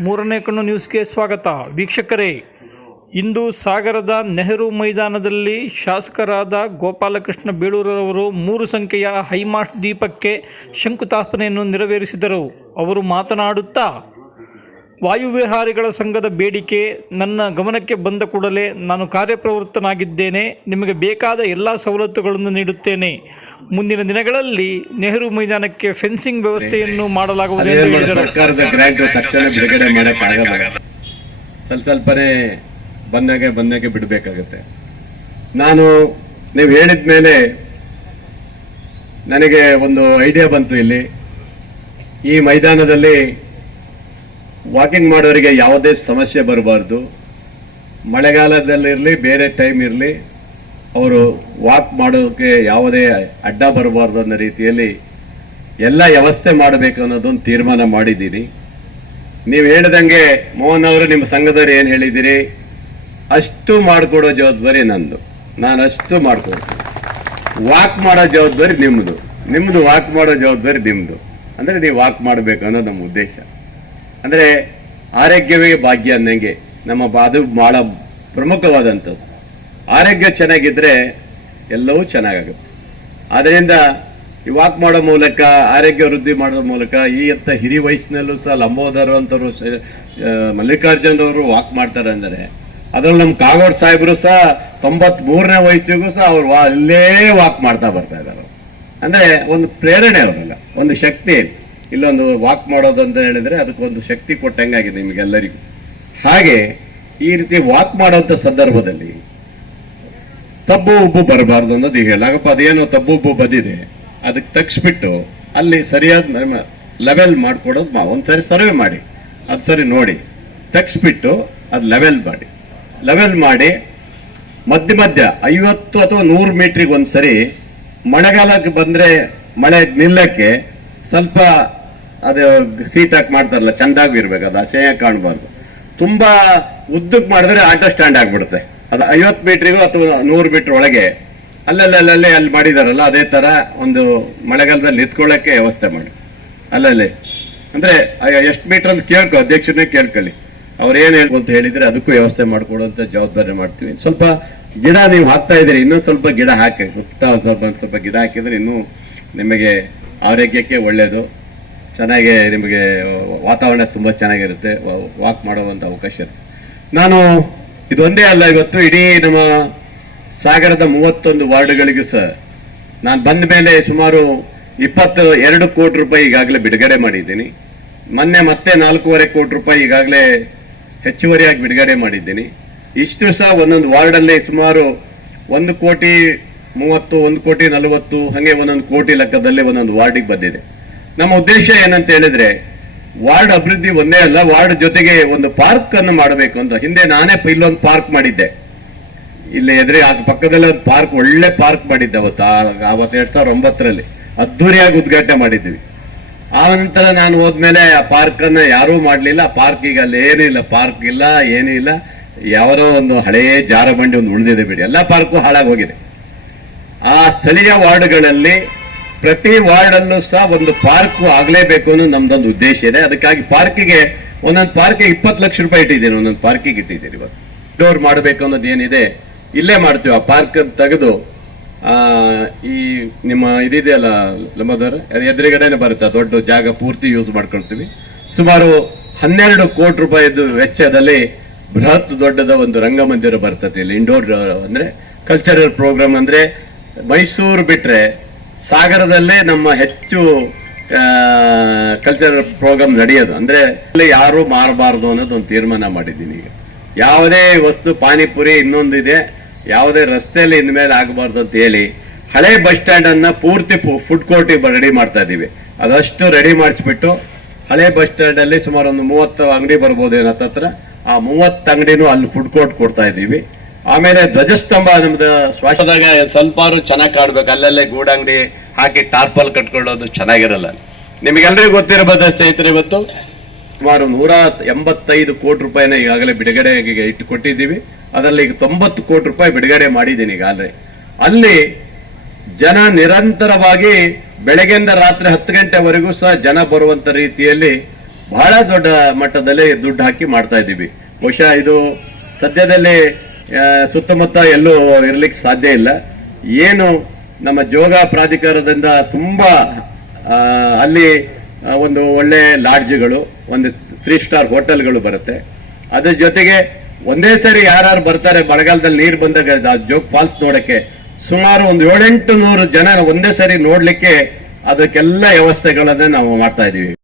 ಮೂರನೇ ಕಣ್ಣು ನ್ಯೂಸ್ಗೆ ಸ್ವಾಗತ. ವೀಕ್ಷಕರೇ, ಇಂದು ಸಾಗರದ ನೆಹರು ಮೈದಾನದಲ್ಲಿ ಶಾಸಕರಾದ ಗೋಪಾಲಕೃಷ್ಣ ಬೇಳೂರವರು ಮೂರು ಸಂಖ್ಯೆಯ ಹೈಮಾಸ್ಟ್ ದೀಪಕ್ಕೆ ಶಂಕುಸ್ಥಾಪನೆಯನ್ನು ನೆರವೇರಿಸಿದರು. ಅವರು ಮಾತನಾಡುತ್ತಾ ವಾಯುವಿಹಾರಿಗಳ ಸಂಘದ ಬೇಡಿಕೆ ನನ್ನ ಗಮನಕ್ಕೆ ಬಂದ ಕೂಡಲೇ ನಾನು ಕಾರ್ಯಪ್ರವೃತ್ತನಾಗಿದ್ದೇನೆ. ನಿಮಗೆ ಬೇಕಾದ ಎಲ್ಲ ಸವಲತ್ತುಗಳನ್ನು ನೀಡುತ್ತೇನೆ. ಮುಂದಿನ ದಿನಗಳಲ್ಲಿ ನೆಹರು ಮೈದಾನಕ್ಕೆ ಫೆನ್ಸಿಂಗ್ ವ್ಯವಸ್ಥೆಯನ್ನು ಮಾಡಲಾಗುವುದು ಎಂದು ಹೇಳಿದರು. ಸ್ವಲ್ಪ ಸ್ವಲ್ಪನೇ ಬಂದಾಗೆ ಬಂದಾಗೆ ಬಿಡಬೇಕಾಗತ್ತೆ. ನಾನು ನೀವು ಹೇಳಿದ ಮೇಲೆ ನನಗೆ ಒಂದು ಐಡಿಯಾ ಬಂತು ಇಲ್ಲಿ. ಈ ಮೈದಾನದಲ್ಲಿ ವಾಕಿಂಗ್ ಮಾಡೋರಿಗೆ ಯಾವುದೇ ಸಮಸ್ಯೆ ಬರಬಾರ್ದು. ಮಳೆಗಾಲದಲ್ಲಿರಲಿ, ಬೇರೆ ಟೈಮ್ ಇರಲಿ, ಅವರು ವಾಕ್ ಮಾಡೋಕ್ಕೆ ಯಾವುದೇ ಅಡ್ಡ ಬರಬಾರ್ದು ಅನ್ನೋ ರೀತಿಯಲ್ಲಿ ಎಲ್ಲ ವ್ಯವಸ್ಥೆ ಮಾಡಬೇಕು ಅನ್ನೋದೊಂದು ತೀರ್ಮಾನ ಮಾಡಿದ್ದೀನಿ. ನೀವು ಹೇಳ್ದಂಗೆ ಮೋಹನ್ ಅವರು, ನಿಮ್ಮ ಸಂಘದವರು ಏನು ಹೇಳಿದ್ದೀರಿ? ಅಷ್ಟು ಮಾಡಿಕೊಡೋ ಜವಾಬ್ದಾರಿ ನಂದು. ನಾನು ಅಷ್ಟು ಮಾಡ್ಕೊಡ್ತೀನಿ. ವಾಕ್ ಮಾಡೋ ಜವಾಬ್ದಾರಿ ನಿಮ್ಮದು ನಿಮ್ಮದು ವಾಕ್ ಮಾಡೋ ಜವಾಬ್ದಾರಿ ನಿಮ್ಮದು ಅಂದರೆ ನೀವು ವಾಕ್ ಮಾಡಬೇಕು ಅನ್ನೋದು ನಮ್ಮ ಉದ್ದೇಶ. ಅಂದರೆ ಆರೋಗ್ಯವೇ ಭಾಗ್ಯ ಅನ್ನಂಗೆ. ನಮ್ಮ ಬಾದು ಭಾಳ ಪ್ರಮುಖವಾದಂಥದ್ದು. ಆರೋಗ್ಯ ಚೆನ್ನಾಗಿದ್ರೆ ಎಲ್ಲವೂ ಚೆನ್ನಾಗುತ್ತೆ ಆದ್ದರಿಂದ ಈ ವಾಕ್ ಮಾಡೋ ಮೂಲಕ, ಆರೋಗ್ಯ ವೃದ್ಧಿ ಮಾಡೋ ಮೂಲಕ, ಈ ಅಂತ ಹಿರಿ ವಯಸ್ಸಿನಲ್ಲೂ ಸಹ ಲಂಬೋದರ್ ಅಂತವರು ಮಲ್ಲಿಕಾರ್ಜುನ್ ಅವರು ವಾಕ್ ಮಾಡ್ತಾರೆ ಅಂದರೆ, ಅದ್ರಲ್ಲಿ ನಮ್ಮ ಕಾಗೋಡ್ ಸಾಹೇಬರು ಸಹ ತೊಂಬತ್ ಮೂರನೇ ವಯಸ್ಸಿಗೂ ಸಹ ಅವ್ರು ಅಲ್ಲೇ ವಾಕ್ ಮಾಡ್ತಾ ಬರ್ತಾ ಇದ್ದಾರೆ. ಅಂದ್ರೆ ಒಂದು ಪ್ರೇರಣೆ ಅವರಲ್ಲ, ಒಂದು ಶಕ್ತಿ. ಇಲ್ಲೊಂದು ವಾಕ್ ಮಾಡೋದು ಅಂತ ಹೇಳಿದ್ರೆ ಅದಕ್ಕೊಂದು ಶಕ್ತಿ ಕೊಟ್ಟಂಗಾಗಿದೆ ನಿಮಗೆಲ್ಲರಿಗೂ. ಹಾಗೆ ಈ ರೀತಿ ವಾಕ್ ಮಾಡೋಂಥ ಸಂದರ್ಭದಲ್ಲಿ ತಬ್ಬು ಉಬ್ಬು ಬರಬಾರ್ದು ಅನ್ನೋದು ಈಗ ಹೇಳಾಗಪ್ಪ ಅದೇನೋ ತಬ್ಬು ಉಬ್ಬು ಬಂದಿದೆ, ಅದಕ್ಕೆ ತಗ್ಸ್ಬಿಟ್ಟು ಅಲ್ಲಿ ಸರಿಯಾದ ಲೆವೆಲ್ ಮಾಡ್ಕೊಡೋದು ಮಾ ಒಂದ್ಸರಿ ಸರ್ವೆ ಮಾಡಿ ಅದು ಸರಿ ನೋಡಿ, ತಗ್ಸ್ಬಿಟ್ಟು ಅದು ಲೆವೆಲ್ ಮಾಡಿ. ಲೆವೆಲ್ ಮಾಡಿ, ಮಧ್ಯ ಮಧ್ಯ ಐವತ್ತು ಅಥವಾ ನೂರು ಮೀಟ್ರಿಗೆ ಒಂದ್ಸರಿ ಮಳೆಗಾಲಕ್ಕೆ ಬಂದ್ರೆ ಮಳೆ ನಿಲ್ಲಕ್ಕೆ ಸ್ವಲ್ಪ ಅದು ಸೀಟ್ ಹಾಕಿ ಮಾಡ್ತಾರಲ್ಲ, ಚಂದಾಗಿ ಇರ್ಬೇಕು, ಅದು ಅಸಹ್ಯ ಕಾಣಬಾರ್ದು. ತುಂಬಾ ಉದ್ದಕ್ಕೆ ಮಾಡಿದ್ರೆ ಆಟೋ ಸ್ಟ್ಯಾಂಡ್ ಆಗ್ಬಿಡುತ್ತೆ. ಅದು ಐವತ್ತು ಮೀಟ್ರಿಗೂ ಅಥವಾ ನೂರು ಮೀಟ್ರ್ ಒಳಗೆ ಅಲ್ಲಲ್ಲಿ ಅಲ್ಲಲ್ಲಿ ಅಲ್ಲಿ ಮಾಡಿದಾರಲ್ಲ, ಅದೇ ತರ ಒಂದು ಮಳೆಗಾಲದಲ್ಲಿ ನಿಂತ್ಕೊಳ್ಳೋಕ್ಕೆ ವ್ಯವಸ್ಥೆ ಮಾಡಿ. ಅಲ್ಲಲ್ಲಿ. ಅಂದ್ರೆ ಎಷ್ಟು ಮೀಟರ್ ಅಂತ ಕೇಳ್ಕೊ, ಅಧ್ಯಕ್ಷರನ್ನೇ ಕೇಳ್ಕೊಳ್ಳಿ. ಅವ್ರು ಏನು ಹೇಳ್ಬೋದು ಅಂತ ಹೇಳಿದ್ರೆ ಅದಕ್ಕೂ ವ್ಯವಸ್ಥೆ ಮಾಡ್ಕೊಡುವಂತ ಜವಾಬ್ದಾರಿ ಮಾಡ್ತೀವಿ. ಸ್ವಲ್ಪ ಗಿಡ ನೀವು ಹಾಕ್ತಾ ಇದ್ದೀರಿ, ಇನ್ನೂ ಸ್ವಲ್ಪ ಗಿಡ ಹಾಕಿ, ಸುತ್ತ ಸ್ವಲ್ಪ ಸ್ವಲ್ಪ ಗಿಡ ಹಾಕಿದ್ರೆ ಇನ್ನೂ ನಿಮಗೆ ಆರೋಗ್ಯಕ್ಕೆ ಒಳ್ಳೆಯದು ಚೆನ್ನಾಗಿ ನಿಮಗೆ ವಾತಾವರಣ ತುಂಬಾ ಚೆನ್ನಾಗಿರುತ್ತೆ. ವಾಕ್ ಮಾಡುವಂತ ಅವಕಾಶ ಇರುತ್ತೆ. ನಾನು ಇದೊಂದೇ ಅಲ್ಲ, ಇವತ್ತು ಇಡೀ ನಮ್ಮ ಸಾಗರದ ಮೂವತ್ತೊಂದು ವಾರ್ಡ್ಗಳಿಗೆ ಸಹ ನಾನು ಬಂದ ಮೇಲೆ ಸುಮಾರು ಇಪ್ಪತ್ತು, ಎರಡು ಕೋಟಿ ರೂಪಾಯಿ ಈಗಾಗಲೇ ಬಿಡುಗಡೆ ಮಾಡಿದ್ದೀನಿ. ಮೊನ್ನೆ ಮತ್ತೆ ನಾಲ್ಕೂವರೆ ಕೋಟಿ ರೂಪಾಯಿ ಈಗಾಗಲೇ ಹೆಚ್ಚುವರಿಯಾಗಿ ಬಿಡುಗಡೆ ಮಾಡಿದ್ದೀನಿ. ಇಷ್ಟು ಸಹ ಒಂದೊಂದು ವಾರ್ಡಲ್ಲಿ ಸುಮಾರು ಒಂದು ಕೋಟಿ ಮೂವತ್ತು, ಒಂದು ಕೋಟಿ ನಲವತ್ತು, ಹಾಗೆ ಒಂದೊಂದು ಕೋಟಿ ಲೆಕ್ಕದಲ್ಲಿ ಒಂದೊಂದು ವಾರ್ಡಿಗೆ ಬಂದಿದೆ. ನಮ್ಮ ಉದ್ದೇಶ ಏನಂತ ಹೇಳಿದ್ರೆ, ವಾರ್ಡ್ ಅಭಿವೃದ್ಧಿ ಒಂದೇ ಅಲ್ಲ, ವಾರ್ಡ್ ಜೊತೆಗೆ ಒಂದು ಪಾರ್ಕ್ ಅನ್ನು ಮಾಡಬೇಕು ಅಂತ. ಹಿಂದೆ ನಾನೇ ಇಲ್ಲೊಂದು ಪಾರ್ಕ್ ಮಾಡಿದ್ದೆ. ಇಲ್ಲಿ ಎದುರು ಆ ಪಕ್ಕದಲ್ಲೇ ಒಂದು ಪಾರ್ಕ್, ಒಳ್ಳೆ ಪಾರ್ಕ್ ಮಾಡಿದ್ದೆ ಅವತ್ತು ಅವತ್ತು ಎರಡ್ ಸಾವಿರದ ಒಂಬತ್ತರಲ್ಲಿ. ಅದ್ದೂರಿಯಾಗಿ ಉದ್ಘಾಟನೆ ಮಾಡಿದ್ವಿ ಆ ನಂತರ ನಾನು ಹೋದ್ಮೇಲೆ ಆ ಪಾರ್ಕ್ ಅನ್ನ ಯಾರೂ ಮಾಡಲಿಲ್ಲ. ಪಾರ್ಕ್ ಈಗ ಅಲ್ಲಿ ಏನೂ ಇಲ್ಲ, ಪಾರ್ಕ್ ಇಲ್ಲ, ಏನೂ ಇಲ್ಲ. ಯಾವದೋ ಒಂದು ಹಳೆಯ ಜಾರಬಂಡಿ ಒಂದು ಉಳಿದಿದೆ ಬಿಡಿ. ಎಲ್ಲ ಪಾರ್ಕು ಹಾಳಾಗಿ ಹೋಗಿದೆ. ಆ ಸ್ಥಳೀಯ ವಾರ್ಡ್ಗಳಲ್ಲಿ ಪ್ರತಿ ವಾರ್ಡ್ ಅಲ್ಲೂ ಸಹ ಒಂದು ಪಾರ್ಕ್ ಆಗ್ಲೇಬೇಕು ಅನ್ನೋ ನಮ್ದೊಂದು ಉದ್ದೇಶ ಇದೆ. ಅದಕ್ಕಾಗಿ ಪಾರ್ಕಿಗೆ ಒಂದೊಂದು ಪಾರ್ಕಿಗೆ ಇಪ್ಪತ್ತು ಲಕ್ಷ ರೂಪಾಯಿ ಇಟ್ಟಿದ್ದೀನಿ, ಒಂದೊಂದು ಪಾರ್ಕಿಗೆ ಇಟ್ಟಿದ್ದೀನಿ ಇವತ್ತು. ಡೋರ್ ಮಾಡಬೇಕು ಅನ್ನೋದು ಏನಿದೆ, ಇಲ್ಲೇ ಮಾಡ್ತೀವಿ. ಆ ಪಾರ್ಕ್ ತೆಗೆದು ಈ ನಿಮ್ಮ ಇದಿದೆಯಲ್ಲ ಲಂಬೋದರ್ ಎದುರುಗಡೆನೆ ಬರುತ್ತೆ. ದೊಡ್ಡ ಜಾಗ ಪೂರ್ತಿ ಯೂಸ್ ಮಾಡ್ಕೊಳ್ತೀವಿ. ಸುಮಾರು ಹನ್ನೆರಡು ಕೋಟಿ ರೂಪಾಯಿದು ವೆಚ್ಚದಲ್ಲಿ ಬೃಹತ್ ದೊಡ್ಡದ ಒಂದು ರಂಗಮಂದಿರ ಬರ್ತದೆ ಇಲ್ಲಿ. ಇಂಡೋರ್ ಅಂದ್ರೆ ಕಲ್ಚರಲ್ ಪ್ರೋಗ್ರಾಮ್ ಅಂದ್ರೆ ಮೈಸೂರು ಬಿಟ್ರೆ ಸಾಗರದಲ್ಲೇ ನಮ್ಮ ಹೆಚ್ಚು ಕಲ್ಚರಲ್ ಪ್ರೋಗ್ರಾಮ್ ನಡೆಯೋದು. ಅಂದ್ರೆ ಯಾರು ಮಾರಬಾರ್ದು ಅನ್ನೋದು ಒಂದು ತೀರ್ಮಾನ ಮಾಡಿದ್ದೀನಿ ಈಗ. ಯಾವುದೇ ವಸ್ತು, ಪಾನಿಪುರಿ ಇನ್ನೊಂದಿದೆ, ಯಾವುದೇ ರಸ್ತೆಯಲ್ಲಿ ಇನ್ಮೇಲೆ ಆಗಬಾರ್ದು ಅಂತ ಹೇಳಿ ಹಳೆ ಬಸ್ ಸ್ಟ್ಯಾಂಡನ್ನು ಪೂರ್ತಿ ಫುಡ್ ಕೋರ್ಟ್ ರೆಡಿ ಮಾಡ್ತಾ ಇದ್ದೀವಿ. ಅದಷ್ಟು ರೆಡಿ ಮಾಡಿಸ್ಬಿಟ್ಟು ಹಳೆ ಬಸ್ ಸ್ಟ್ಯಾಂಡ್ ಅಲ್ಲಿ ಸುಮಾರು ಒಂದು ಮೂವತ್ತು ಅಂಗಡಿ ಬರ್ಬೋದು ಏನೋ ಹತ್ತತ್ರ ಆ ಮೂವತ್ತು ಅಂಗಡಿನೂ ಅಲ್ಲಿ ಫುಡ್ ಕೋರ್ಟ್ ಕೊಡ್ತಾ ಇದೀವಿ ಆಮೇಲೆ ಧ್ವಜಸ್ತಂಭ ನಮ್ದು ಶ್ವಾಸದಾಗ ಸ್ವಲ್ಪ ಚೆನ್ನಾಗಿ ಕಾಡ್ಬೇಕು. ಅಲ್ಲಲ್ಲೇ ಗೂಡಂಗಡಿ ಹಾಕಿ ಟಾರ್ಪಲ್ ಕಟ್ಕೊಳ್ಳೋದು ಚೆನ್ನಾಗಿರಲ್ಲ. ನಿಮಗೆಲ್ಲರಿಗೂ ಗೊತ್ತಿರಬಹುದು ಸ್ನೇಹಿತರೆ, ಇವತ್ತು ಸುಮಾರು ನೂರ ಎಂಬತ್ತೈದು ಕೋಟಿ ರೂಪಾಯಿನ ಈಗಾಗಲೇ ಬಿಡುಗಡೆಗೆ ಇಟ್ಟು ಕೊಟ್ಟಿದ್ದೀವಿ. ಅದರಲ್ಲಿ ಈಗ ತೊಂಬತ್ತು ಕೋಟಿ ರೂಪಾಯಿ ಬಿಡುಗಡೆ ಮಾಡಿದ್ದೀನಿ ಈಗಾಗಲೇ. ಅಲ್ಲಿ ಜನ ನಿರಂತರವಾಗಿ ಬೆಳಗ್ಗೆಯಿಂದ ರಾತ್ರಿ ಹತ್ತು ಗಂಟೆವರೆಗೂ ಸಹ ಜನ ಬರುವಂತ ರೀತಿಯಲ್ಲಿ ಬಹಳ ದೊಡ್ಡ ಮಟ್ಟದಲ್ಲಿ ದುಡ್ಡು ಹಾಕಿ ಮಾಡ್ತಾ ಇದ್ದೀವಿ. ಬಹುಶಃ ಇದು ಸದ್ಯದಲ್ಲಿ ಸುತ್ತಮುತ್ತ ಎಲ್ಲೂ ಇರ್ಲಿಕ್ಕೆ ಸಾಧ್ಯ ಇಲ್ಲ. ಏನು ನಮ್ಮ ಜೋಗ ಪ್ರಾಧಿಕಾರದಿಂದ ತುಂಬಾ ಅಲ್ಲಿ ಒಂದು ಒಳ್ಳೆ ಲಾಡ್ಜ್ಗಳು, ಒಂದು ತ್ರೀ ಸ್ಟಾರ್ ಹೋಟೆಲ್ಗಳು ಬರುತ್ತೆ. ಅದ್ರ ಜೊತೆಗೆ ಒಂದೇ ಸರಿ ಯಾರು ಬರ್ತಾರೆ, ಬರಗಾಲದಲ್ಲಿ ನೀರು ಬಂದಾಗ ಜೋಗ್ ಫಾಲ್ಸ್ ನೋಡಕ್ಕೆ ಸುಮಾರು ಒಂದು ಏಳೆಂಟು ನೂರು ಜನ ಒಂದೇ ಸರಿ ನೋಡ್ಲಿಕ್ಕೆ ಅದಕ್ಕೆಲ್ಲ ವ್ಯವಸ್ಥೆಗಳನ್ನ ನಾವು ಮಾಡ್ತಾ ಇದೀವಿ